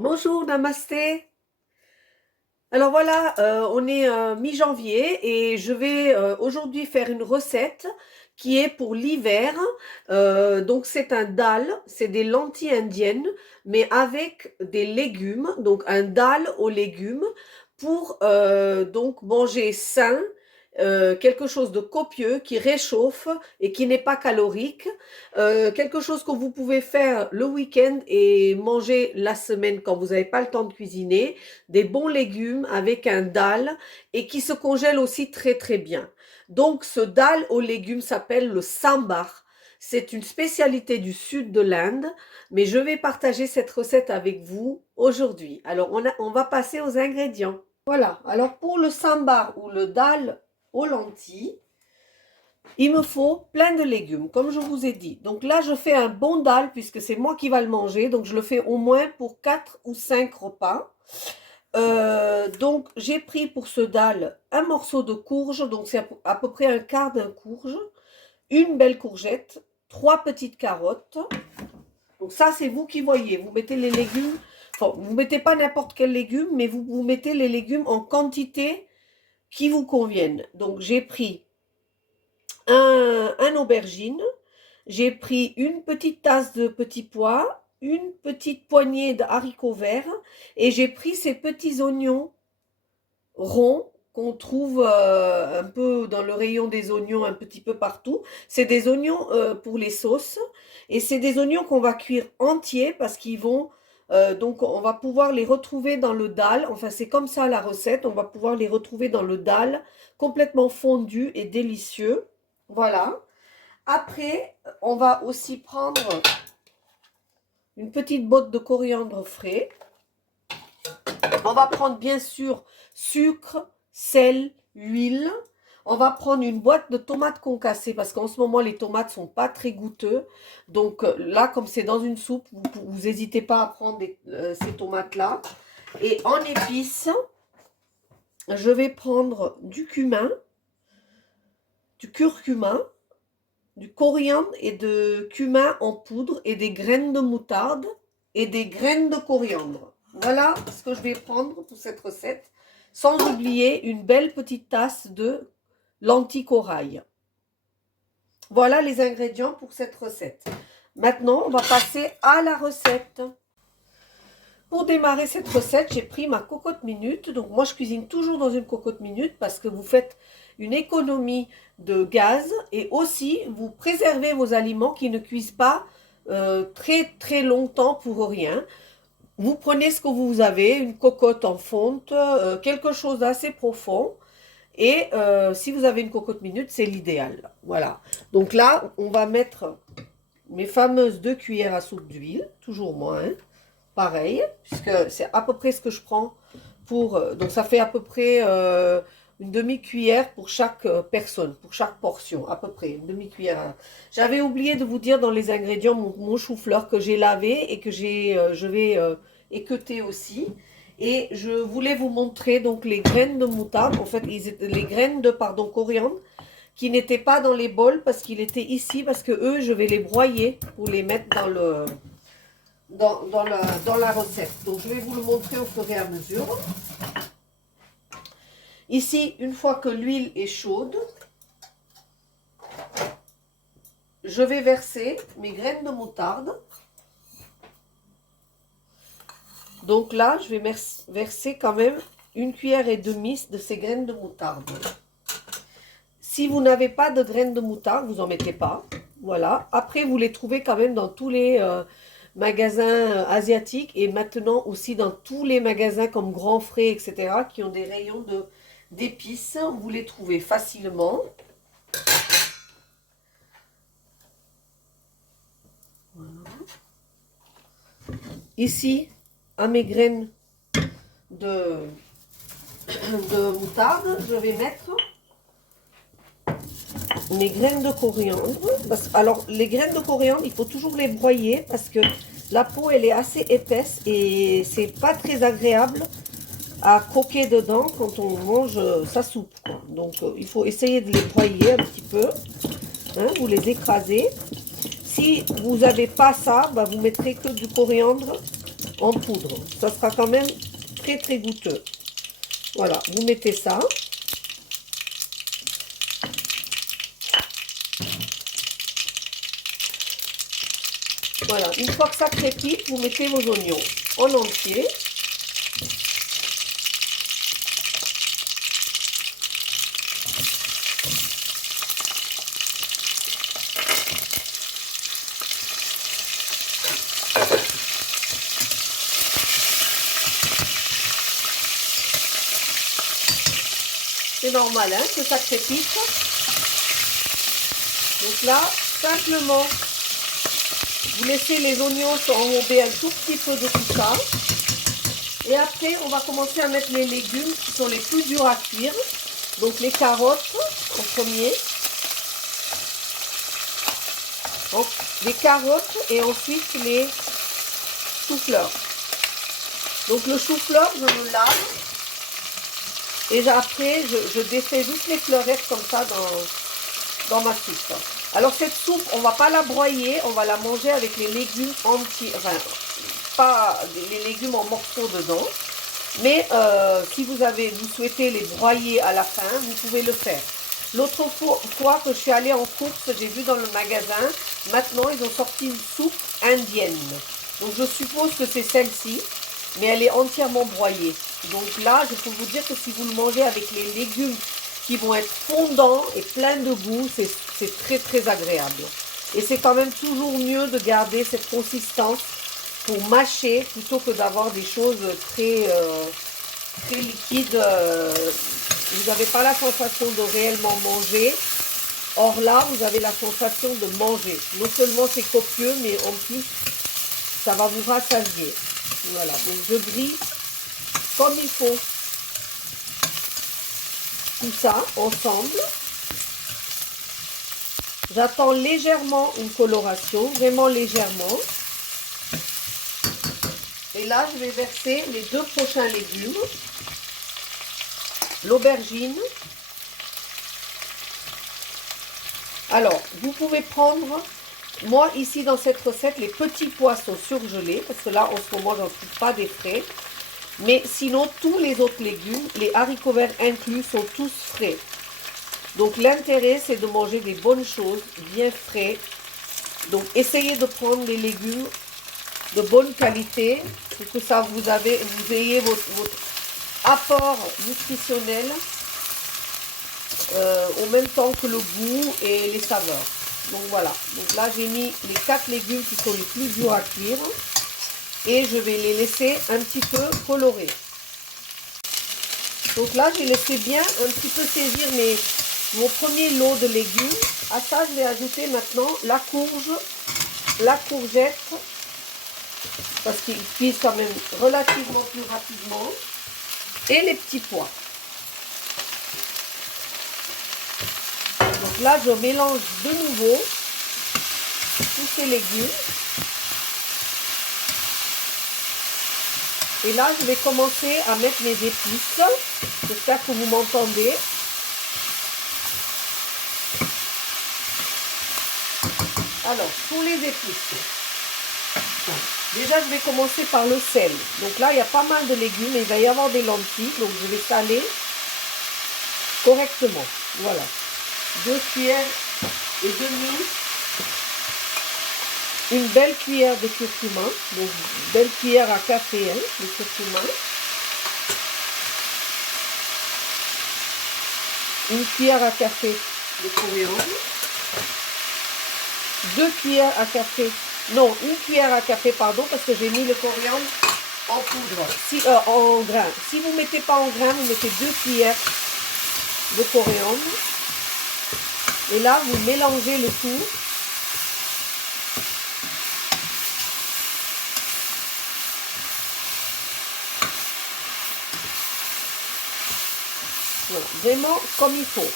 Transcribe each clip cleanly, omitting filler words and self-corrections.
Bonjour, namasté. Alors voilà, on est mi-janvier et je vais aujourd'hui faire une recette qui est pour l'hiver. Donc c'est un dal, c'est des lentilles indiennes, mais avec des légumes. Donc un dal aux légumes pour donc manger sain, quelque chose de copieux qui réchauffe et qui n'est pas calorique. Quelque chose que vous pouvez faire le week-end et manger la semaine quand vous n'avez pas le temps de cuisiner, des bons légumes avec un dal et qui se congèle aussi très très bien. Donc ce dal aux légumes s'appelle le sambar. C'est une spécialité du sud de l'Inde, mais je vais partager cette recette avec vous aujourd'hui. Alors on va passer aux ingrédients. Voilà, alors pour le sambar ou le dal aux lentilles, il me faut plein de légumes, comme je vous ai dit. Donc là, je fais un bon dal puisque c'est moi qui va le manger. Donc je le fais au moins pour 4 ou 5 repas. Donc j'ai pris pour ce dal un morceau de courge, donc c'est à peu près un quart d'un courge, une belle courgette, 3 petites carottes. Donc ça c'est vous qui voyez, vous mettez les légumes, enfin vous mettez pas n'importe quel légume, mais vous mettez les légumes en quantité qui vous conviennent. Donc j'ai pris un aubergine, j'ai pris une petite tasse de petits pois, une petite poignée de haricots verts et j'ai pris ces petits oignons ronds qu'on trouve un peu dans le rayon des oignons un petit peu partout. C'est des oignons pour les sauces et c'est des oignons qu'on va cuire entiers parce qu'ils vont donc on va pouvoir les retrouver dans le dalle. Enfin c'est comme ça la recette. On va pouvoir les retrouver dans le dalle complètement fondu et délicieux. Voilà. Après on va aussi prendre une petite botte de coriandre frais. On va prendre bien sûr sucre, sel, huile. On va prendre une boîte de tomates concassées parce qu'en ce moment les tomates sont pas très goûteux. Donc là, comme c'est dans une soupe, vous n'hésitez pas à prendre ces tomates-là. Et en épices, je vais prendre du cumin, du curcuma, du coriandre et de cumin en poudre et des graines de moutarde et des graines de coriandre. Voilà ce que je vais prendre pour cette recette, sans oublier une belle petite tasse de lentilles corail. Voilà les ingrédients pour cette recette. Maintenant, on va passer à la recette. Pour démarrer cette recette, j'ai pris ma cocotte minute. Donc moi, je cuisine toujours dans une cocotte minute parce que vous faites une économie de gaz et aussi vous préservez vos aliments qui ne cuisent pas très très longtemps pour rien. Vous prenez ce que vous avez, une cocotte en fonte, quelque chose d'assez profond. Et si vous avez une cocotte minute, c'est l'idéal. Voilà. Donc là, on va mettre mes fameuses 2 cuillères à soupe d'huile, toujours moins. Hein, pareil, puisque c'est à peu près ce que je prends pour... donc ça fait à peu près une demi-cuillère pour chaque personne, pour chaque portion, à peu près, une demi-cuillère. J'avais oublié de vous dire dans les ingrédients mon chou-fleur que j'ai lavé et que je vais équeuter aussi. Et je voulais vous montrer donc les graines de moutarde, en fait les graines de coriandre, qui n'étaient pas dans les bols parce qu'il était ici, parce que eux, je vais les broyer pour les mettre dans la recette. Donc, je vais vous le montrer au fur et à mesure. Ici, une fois que l'huile est chaude, je vais verser mes graines de moutarde. Donc là, je vais verser quand même 1,5 cuillère de ces graines de moutarde. Si vous n'avez pas de graines de moutarde, vous n'en mettez pas. Voilà. Après, vous les trouvez quand même dans tous les magasins asiatiques et maintenant aussi dans tous les magasins comme Grand Frais, etc., qui ont des rayons d'épices. Vous les trouvez facilement. Voilà. Ici, à mes graines de moutarde, je vais mettre mes graines de coriandre. Alors, les graines de coriandre, il faut toujours les broyer parce que la peau, elle est assez épaisse et c'est pas très agréable à croquer dedans quand on mange sa soupe, quoi. Donc, il faut essayer de les broyer un petit peu. Hein, vous les écrasez. Si vous n'avez pas ça, bah, vous mettrez que du coriandre en poudre. Ça sera quand même très très goûteux. Voilà, vous mettez ça. Voilà, une fois que ça crépite, vous mettez vos oignons en entier. C'est normal hein, que ça crépite. Donc là, simplement, vous laissez les oignons s'enrober un tout petit peu de tout ça. Et après, on va commencer à mettre les légumes qui sont les plus durs à cuire. Donc les carottes en premier. Donc les carottes et ensuite les choux-fleurs. Donc le chou-fleur, je le lave. Et après, je défais juste les fleurettes comme ça dans ma soupe. Alors cette soupe, on ne va pas la broyer, on va la manger avec les légumes entiers, enfin, pas les légumes en morceaux dedans. Mais si vous souhaitez les broyer à la fin, vous pouvez le faire. L'autre fois que je suis allée en course, j'ai vu dans le magasin, maintenant ils ont sorti une soupe indienne. Donc je suppose que c'est celle-ci, mais elle est entièrement broyée. Donc là, je peux vous dire que si vous le mangez avec les légumes qui vont être fondants et pleins de goût, c'est très très agréable. Et c'est quand même toujours mieux de garder cette consistance pour mâcher plutôt que d'avoir des choses très, très liquides. Vous n'avez pas la sensation de réellement manger. Or là, vous avez la sensation de manger. Non seulement c'est copieux, mais en plus, ça va vous rassasier. Voilà, donc je grille comme il faut tout ça ensemble. J'attends légèrement une coloration, vraiment légèrement. Et là, je vais verser les deux prochains légumes. L'aubergine. Alors, vous pouvez prendre, moi ici dans cette recette, les petits poissons surgelés, parce que là en ce moment, j'en trouve pas des frais. Mais sinon, tous les autres légumes, les haricots verts inclus, sont tous frais. Donc l'intérêt, c'est de manger des bonnes choses, bien frais. Donc essayez de prendre des légumes de bonne qualité, pour que ça vous ayez votre apport nutritionnel au même temps que le goût et les saveurs. Donc voilà, donc là j'ai mis les 4 légumes qui sont les plus durs à cuire et je vais les laisser un petit peu colorer. Donc là j'ai laissé bien un petit peu saisir mon premier lot de légumes. À ça je vais ajouter maintenant la courge, la courgette, parce qu'ils cuisent quand même relativement plus rapidement, et les petits pois. Donc là, je mélange de nouveau tous ces légumes. Et là, je vais commencer à mettre mes épices. J'espère que vous m'entendez. Alors, pour les épices, déjà, je vais commencer par le sel. Donc là, il y a pas mal de légumes, mais il va y avoir des lentilles. Donc, je vais saler correctement. Voilà. 2 cuillères et demie. Une belle cuillère de curcuma. Donc, belle cuillère à café hein, de curcuma. Une cuillère à café de coriandre. 2 cuillères à café. Non, une cuillère à café, pardon, parce que j'ai mis le coriandre en poudre, en grain. Si vous ne mettez pas en grain, vous mettez 2 cuillères de coriandre. Et là, vous mélangez le tout. Voilà, vraiment comme il faut.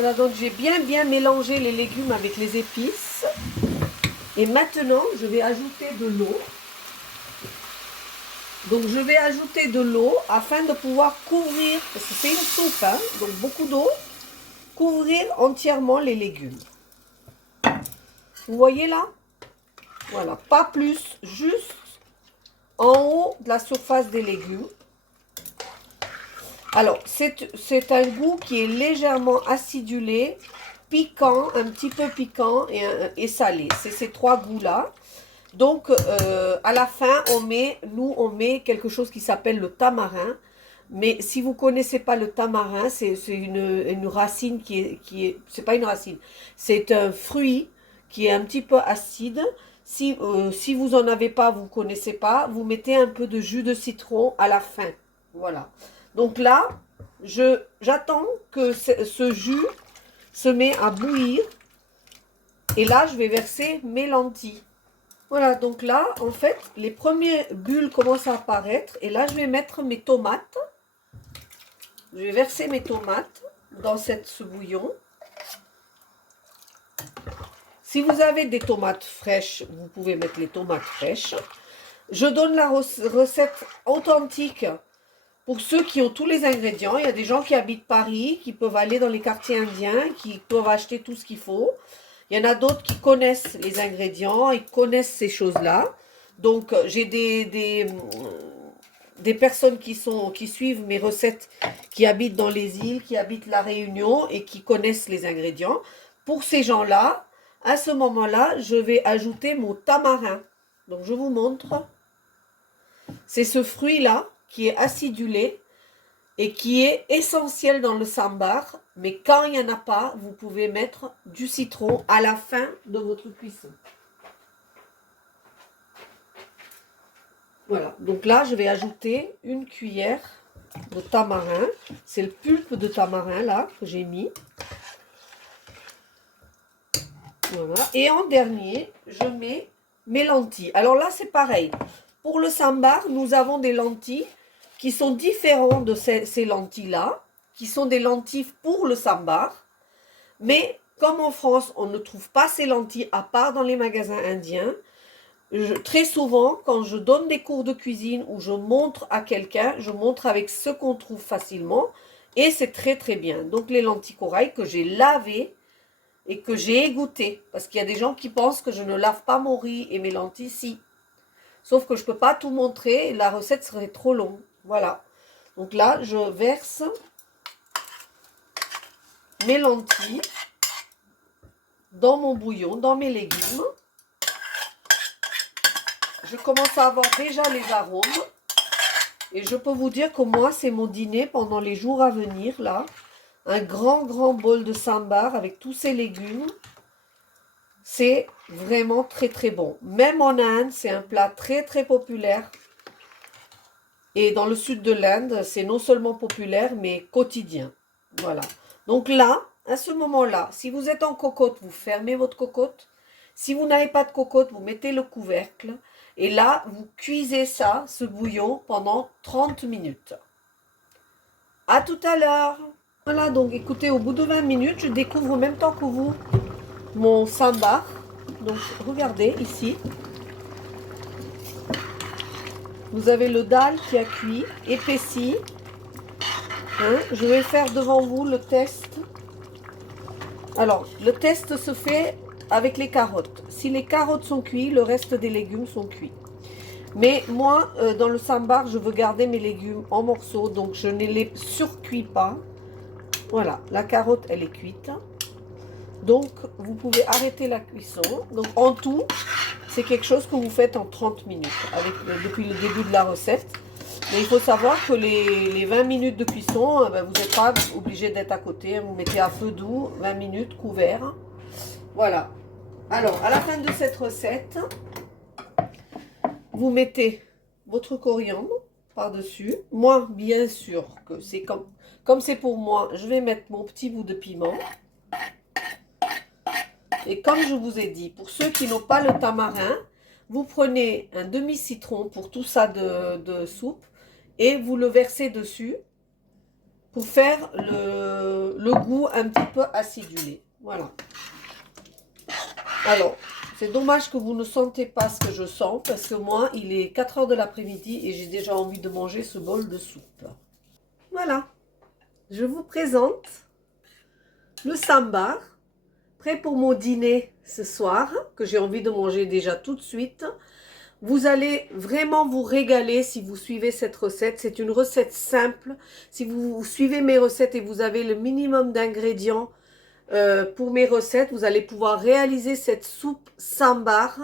Voilà, donc j'ai bien mélangé les légumes avec les épices. Et maintenant, je vais ajouter de l'eau. Donc je vais ajouter de l'eau afin de pouvoir couvrir, parce que c'est une soupe, hein, donc beaucoup d'eau, couvrir entièrement les légumes. Vous voyez là? Voilà, pas plus, juste en haut de la surface des légumes. Alors, c'est un goût qui est légèrement acidulé, piquant, un petit peu piquant et salé. C'est ces trois goûts-là. Donc, à la fin, on met quelque chose qui s'appelle le tamarin. Mais si vous ne connaissez pas le tamarin, c'est une racine c'est pas une racine, c'est un fruit qui est un petit peu acide. Si vous en avez pas, vous connaissez pas, vous mettez un peu de jus de citron à la fin. Voilà. Donc là, j'attends que ce jus se met à bouillir. Et là, je vais verser mes lentilles. Voilà, donc là, en fait, les premières bulles commencent à apparaître. Et là, je vais mettre mes tomates. Je vais verser mes tomates dans ce bouillon. Si vous avez des tomates fraîches, vous pouvez mettre les tomates fraîches. Je donne la recette authentique pour ceux qui ont tous les ingrédients. Il y a des gens qui habitent Paris, qui peuvent aller dans les quartiers indiens, qui peuvent acheter tout ce qu'il faut. Il y en a d'autres qui connaissent les ingrédients, ils connaissent ces choses-là. Donc, j'ai des personnes qui suivent mes recettes, qui habitent dans les îles, qui habitent la Réunion et qui connaissent les ingrédients. Pour ces gens-là, à ce moment-là, je vais ajouter mon tamarin. Donc, je vous montre. C'est ce fruit-là qui est acidulé et qui est essentiel dans le sambar. Mais quand il n'y en a pas, vous pouvez mettre du citron à la fin de votre cuisson. Voilà, donc là, je vais ajouter une cuillère de tamarin. C'est le pulpe de tamarin, là, que j'ai mis. Voilà, et en dernier, je mets mes lentilles. Alors là, c'est pareil. Pour le sambar, nous avons des lentilles qui sont différentes de ces lentilles-là, qui sont des lentilles pour le sambar. Mais comme en France, on ne trouve pas ces lentilles à part dans les magasins indiens, très souvent, quand je donne des cours de cuisine ou je montre à quelqu'un, je montre avec ce qu'on trouve facilement et c'est très très bien. Donc les lentilles corail que j'ai lavées et que j'ai égouttées, parce qu'il y a des gens qui pensent que je ne lave pas mon riz et mes lentilles, si. Sauf que je ne peux pas tout montrer, la recette serait trop longue. Voilà. Donc là, je verse mes lentilles dans mon bouillon, dans mes légumes. Je commence à avoir déjà les arômes. Et je peux vous dire que moi, c'est mon dîner pendant les jours à venir, là. Un grand, grand bol de sambar avec tous ces légumes. C'est vraiment très, très bon. Même en Inde, c'est un plat très, très populaire. Et dans le sud de l'Inde, c'est non seulement populaire, mais quotidien. Voilà. Donc là, à ce moment-là, si vous êtes en cocotte, vous fermez votre cocotte. Si vous n'avez pas de cocotte, vous mettez le couvercle. Et là, vous cuisez ça, ce bouillon, pendant 30 minutes. À tout à l'heure. Voilà, donc écoutez, au bout de 20 minutes, je découvre en même temps que vous mon sambar. Donc, regardez ici. Vous avez le dal qui a cuit, épaissi. Hein, je vais faire devant vous le test. Alors, le test se fait avec les carottes. Si les carottes sont cuites, le reste des légumes sont cuits. Mais moi, dans le sambar, je veux garder mes légumes en morceaux, donc je ne les surcuis pas. Voilà, la carotte, elle est cuite. Donc, vous pouvez arrêter la cuisson. Donc, en tout, c'est quelque chose que vous faites en 30 minutes, depuis le début de la recette. Mais il faut savoir que les 20 minutes de cuisson, ben, vous n'êtes pas obligé d'être à côté. Vous mettez à feu doux, 20 minutes, couvert. Voilà. Alors, à la fin de cette recette, vous mettez votre coriandre par-dessus. Moi, bien sûr, que c'est comme c'est pour moi, je vais mettre mon petit bout de piment. Et comme je vous ai dit, pour ceux qui n'ont pas le tamarin, vous prenez un demi-citron pour tout ça de soupe et vous le versez dessus pour faire le goût un petit peu acidulé. Voilà. Alors, c'est dommage que vous ne sentez pas ce que je sens parce que moi, il est 4 heures de l'après-midi et j'ai déjà envie de manger ce bol de soupe. Voilà. Je vous présente le sambar prêt pour mon dîner ce soir, que j'ai envie de manger déjà tout de suite. Vous allez vraiment vous régaler si vous suivez cette recette. C'est une recette simple. Si vous suivez mes recettes et vous avez le minimum d'ingrédients pour mes recettes, vous allez pouvoir réaliser cette soupe sambar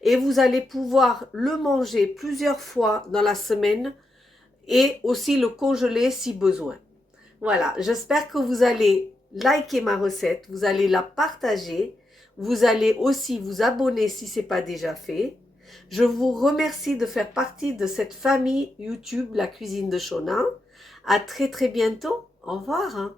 et vous allez pouvoir le manger plusieurs fois dans la semaine et aussi le congeler si besoin. Voilà, j'espère que vous allez liker ma recette, vous allez la partager, vous allez aussi vous abonner si ce n'est pas déjà fait. Je vous remercie de faire partie de cette famille YouTube La Cuisine de Shona. À très très bientôt. Au revoir.